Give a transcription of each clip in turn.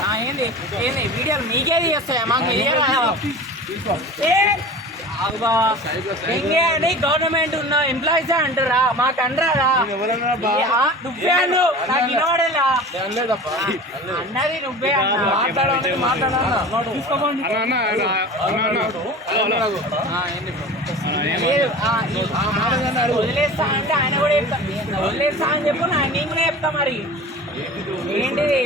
ఆ, ఏంది? ఏంది? వీడియోలు మీకే తీస్తాయా? మాకు ఇయ్యరా ఏ అబ్బా ఇంకే అని గవర్నమెంట్ ఉన్న ఎంప్లాయీస్ అంటారా మాకు అనరాదా? నువ్వే నాకు అన్నది నువ్వే అన్న మాట్లాడాలి ఆ, వదిలేస్తా అంటే ఆయన కూడా చెప్తా. వదిలేస్తా అని చెప్పు నేను కూడా చెప్తా మరి. ఏంటిది?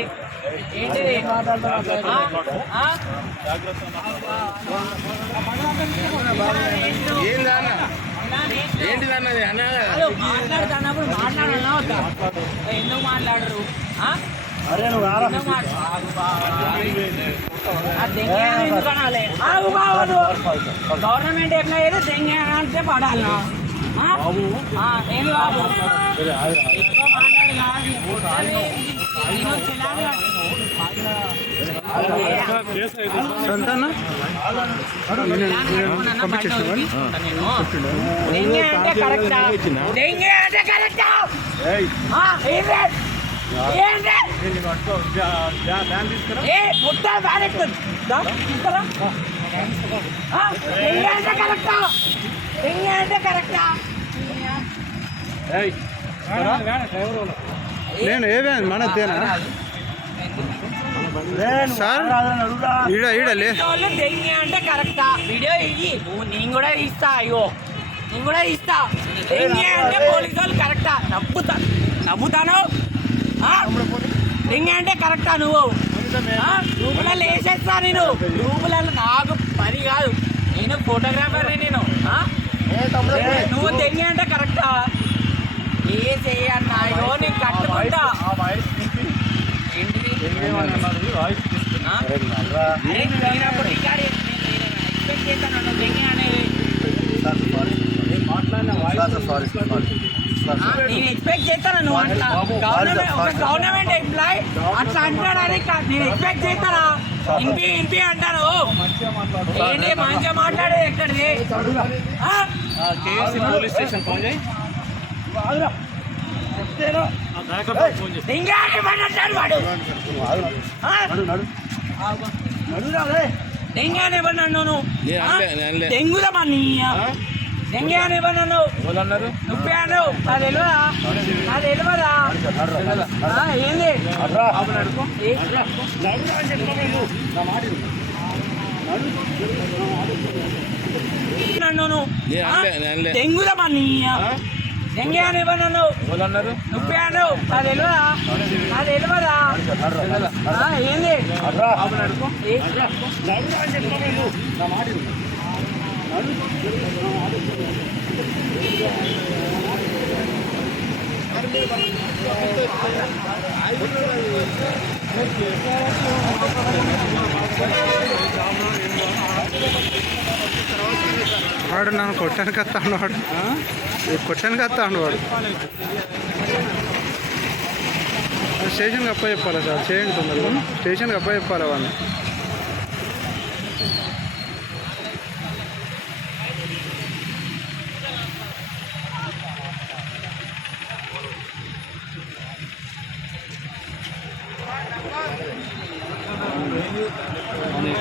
ఏంటిదన్నది మాట్లాడుతున్నప్పుడు మాట్లాడాలా వద్దా? ఎందుకు మాట్లాడరు? బావా నువ్వు. గవర్నమెంట్ ఎంప్లాయీ అయితే దెంగేనా అంటే పడాలా? ఆ? ఆ, ఏంది బాబు? ఎక్కువ మాట్లాడి కాదు. అరే, నేను చిలాగా డెంగే అంటే కరెక్టా డెంగే అంటే కరెక్టా ఆ, ఏంటి? ఏంటి? ఏ, మొత్తం బ్యాన్ ఎక్కుతుంది. దా, తీసుకురా. ఆ, డెంగే అంటే కరెక్టా డెంగే అంటే కరెక్టా నేను మన తేనా సార్ ఈడ ఈడ లే. వాళ్ళు డెంగే అంటే కరెక్టా? వీడియో నువ్వు నేను కూడా ఇస్తా అయ్యో. నేను కూడా ఇస్తా. అంటే పోలీసు వాళ్ళు కరెక్టా? నవ్వుతా నవ్వుతాను? అంటే కరెక్టా నువ్వు? రూపులలో వేసేస్తా నేను. రూపులలో నాకు పని కాదు. నేను ఫోటోగ్రాఫర్ నేను? నువ్వు డెంగే అంటే కరెక్టా? ఏ చేయన్నా అయ్యో నేను కట్టుకుంటా. గవర్నమెంట్ ఎంప్లాయ్ అట్లా అంటాడని నేను ఎక్స్పెక్ట్ చేస్తానా ఇంపి ఇంపి అంటాను ఏంటి మంచిగా మాట్లాడేది ఎక్కడిది ఆ? పోలీస్ స్టేషన్ ఫోన్ చేయి దెంగే అని వాడు అంటాడు వాడు. ఆ? దెంగే అని ఎవరు నన్ను నేను అనలే, నేను అనలే. దెంగుదమ్మా నీ వాళ్ళన్నారు నువ్వే అను అది తెలియదా? అది తెలియదా? ఆ, ఏంది? ఏ- నన్ను నువ్వు, నేను. ఆ? అనలే, నేను. అనలే. దెంగుదమ్మా నీ దెంగే అని నన్ను వాళ్ళన్నారు నువ్వే అను అది తెలియదా? అది తెలియదా? ఏంది? ఏ- వాడు నన్ను కొట్టానికి వస్తాడు వాడు. కొట్టానికి వస్తాడు వాడు. స్టేషన్కి అప్ప చెప్పాలా సార్? చేయండి తొందరగా. స్టేషన్కి అప్ప చెప్పాలా వాడిని? ఏ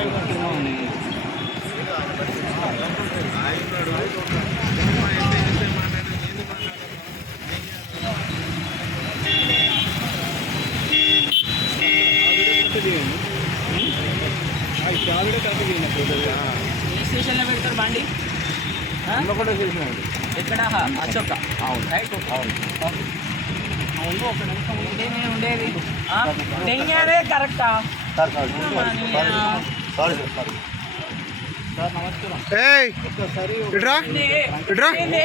స్టేషన్లో పెడతారు బండి? ఎక్కడ అశోక రైట్ అవును ఒక నిమిషం ఉండేది ఉండేది ఆ? డెంగీ అనేది కరెక్టా ఏయ్ ఇట్రా ఇట్రా ఏంది?